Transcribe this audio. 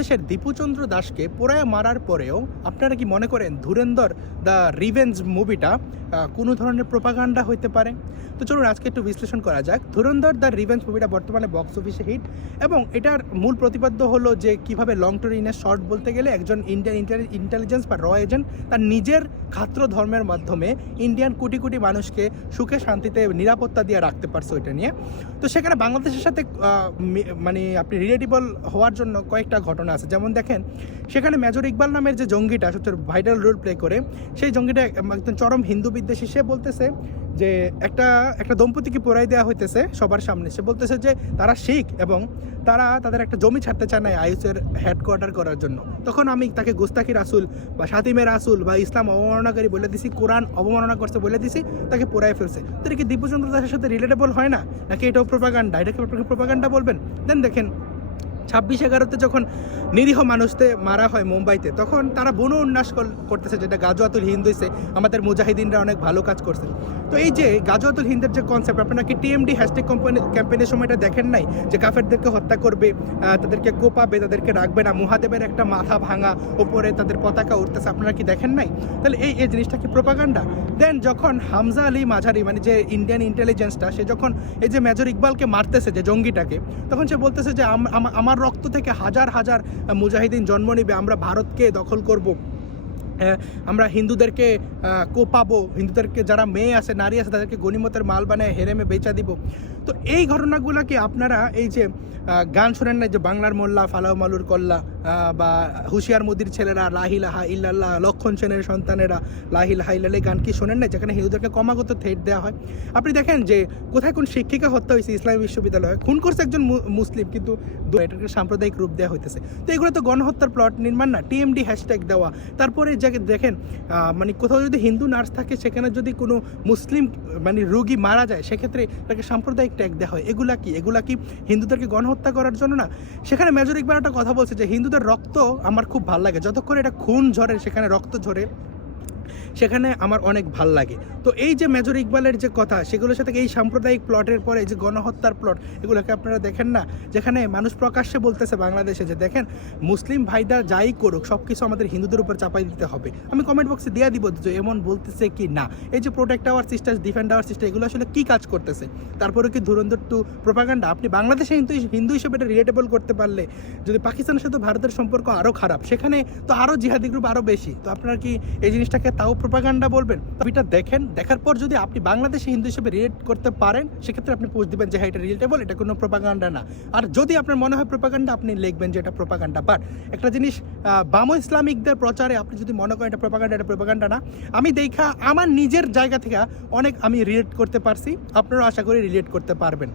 দেশের দীপুচন্দ্র দাসকে পোড়ায় মারার পরেও আপনারা কি মনে করেন ধুরন্ধর দ্য রিভেঞ্জ মুভিটা কোনো ধরনের প্রোপাগান্ডা হইতে পারে? তো চলুন আজকে একটু বিশ্লেষণ করা যাক। ধুরন্ধর দ্য রিভেঞ্জ মুভিটা বর্তমানে বক্স অফিসে হিট, এবং এটার মূল প্রতিপাদ্য হলো যে কীভাবে লং টুরিনের শর্ট বলতে গেলে একজন ইন্ডিয়ান ইন্টেলিজেন্স বা র এজেন্ট তার নিজের খাত্র ধর্মের মাধ্যমে ইন্ডিয়ান কোটি কোটি মানুষকে সুখে শান্তিতে নিরাপত্তা দিয়ে রাখতে পারছে ওইটা নিয়ে। তো সেখানে বাংলাদেশের সাথে মানে আপনি রিলেটেবল হওয়ার জন্য কয়েকটা ঘটনা আছে। যেমন দেখেন, সেখানে মেজর ইকবাল নামের যে জঙ্গিটা সবচেয়ে ভাইটাল রোল প্লে করে, সেই জঙ্গিটা একদম চরম হিন্দু বিদ্বেষী। সে বলতেছে যে একটা দম্পতিকে পোড়াই দেওয়া হইতেছে সবার সামনে। সে বলতেছে যে তারা শিখ এবং তারা তাদের একটা জমি ছাড়তে চায় না আইএসের হেডকোয়ার্টার করার জন্য। তখন আমি তাকে গুস্তাকি রাসুল বা শাতিমে রাসুল বা ইসলাম অবমাননাকারী বলে দিছি, কোরআন অবমাননা করছে বলে দিছি, তাকে পোড়ায় ফেলছে। তো এটা কি দীপুচন্দ্র দাসের সাথে রিলেটেবল হয় না? নাকি এটাও প্রোপাগান্ডা? এটাকে আপনাকে প্রোপাগান্ডা বলবেন? দেন দেখেন, 26/11 যখন নিরীহ মানুষদের মারা হয় মুম্বাইতে, তখন তারা বন উন্নাস করতেছে, যেটা গাজওয়াতুল হিন্দ হয়েছে। আমাদের মুজাহিদিনরা অনেক ভালো কাজ করছে। তো এই যে গাজওয়াতুল হিন্দের যে কনসেপ্ট, আপনারা কি টিএমডি হ্যাশট্যাগ ক্যাম্পেইনের সময়টা দেখেন নাই যে কাফেরদেরকে হত্যা করবে, তাদেরকে কোপাবে, তাদেরকে রাখবে না, মহাদেবের একটা মাথা ভাঙা, ওপরে তাদের পতাকা উঠতেছে, আপনারা কি দেখেন নাই? তাহলে এই জিনিসটা কি প্রোপাগান্ডা? দেন যখন হামজা আলী মাঝারি মানে যে ইন্ডিয়ান ইন্টেলিজেন্সটা, সে যখন এই যে মেজর ইকবালকে মারতেছে যে জঙ্গিটাকে, তখন সে বলতেছে যে আমার রক্ত থেকে হাজার হাজার মুজাহিদিন জন্ম নেবে, আমরা ভারতকে দখল করব, আমরা হিন্দুদেরকে কোপাবো, হিন্দুদেরকে যারা মেয়ে আছে নারী আছে তাদেরকে গনিমতের মাল বানায় হেরেমে বেচা দিব। তো এই ঘটনাগুলো কি আপনারা এই যে গান শোনেন না যে বাংলার মোল্লা ফালাও মালুর কল্লা বা হুশিয়ার মুদির ছেলেরা লাহিলাহা ইল্লাল্লাহ, লক্ষণ সেনের সন্তানেরা লাহিলাহা ইল্লাল্লাহ, গান কি শোনেন না যেখানে হিন্দুদেরকে ক্রমাগত থ্রেট দেওয়া হয়? আপনি দেখেন যে কোথায় কোন শিক্ষিকা হত্যা হয়েছে ইসলামী বিশ্ববিদ্যালয়ে, খুন করছে একজন মুসলিম, কিন্তু এটাকে সাম্প্রদায়িক রূপ দেওয়া হইতেছে। তো এগুলো তো গণহত্যার প্লট নির্মাণ না? টিএমডি হ্যাশট্যাগ দেওয়া, তারপরে দেখেন মানে কোথাও যদি হিন্দু নার্স থাকে, সেখানে যদি কোনো মুসলিম মানে রোগী মারা যায়, সেক্ষেত্রে তাকে সাম্প্রদায়িক ট্যাগ দেওয়া হয়। এগুলা কি হিন্দুদেরকে গণহত্যা করার জন্য না? সেখানে মেজর ইকবাল একটা কথা বলছে যে হিন্দুদের রক্ত আমার খুব ভাল লাগে, যতক্ষণ এটা খুন ঝরে, সেখানে রক্ত ঝরে, সেখানে আমার অনেক ভাল লাগে। তো এই যে মেজর ইকবালের যে কথা, সেগুলোর সাথে এই সাম্প্রদায়িক প্লটের পরে যে গণহত্যার প্লট, এগুলোকে আপনারা দেখেন না? যেখানে মানুষ প্রকাশ্যে বলতেছে বাংলাদেশে যে দেখেন, মুসলিম ভাইরা যাই করুক সব কিছু আমাদের হিন্দুদের উপর চাপাই দিতে হবে। আমি কমেন্ট বক্সে দিয়ে দিব যে এমন বলতেছে কি না। এই যে protect our sisters, defend our sister, এগুলো আসলে কী কাজ করতেছে? তারপরে কি ধুরন্ধর টু প্রোপাগান্ডা? আপনি বাংলাদেশে হিন্দু হিসেবে এটা রিলেটেবল করতে পারলে, যদি পাকিস্তানের সাথে ভারতের সম্পর্ক আরও খারাপ, সেখানে তো আরও জিহাদি গ্রুপ আরও বেশি, তো আপনারা কি এই জিনিসটাকে তাও প্রোপাগান্ডা বলবেন? এটা দেখেন, দেখার পর যদি আপনি বাংলাদেশি হিন্দু হিসেবে রিলেট করতে পারেন, সেক্ষেত্রে আপনি পোস্ট দিবেন যে হ্যাঁ এটা রিলেটেবল, এটা কোনো প্রোপাগান্ডা না। আর যদি আপনার মনে হয় প্রোপাগান্ডা, আপনি লিখবেন যে এটা প্রোপাগান্ডা। বাট একটা জিনিস, বাম ইসলামিকদের প্রচারে আপনি যদি মনে করেন এটা প্রোপাগান্ডা না, আমি দেখা আমার নিজের জায়গা থেকে অনেক আমি রিলেট করতে পারছি, আপনারাও আশা করি রিলেট করতে পারবেন।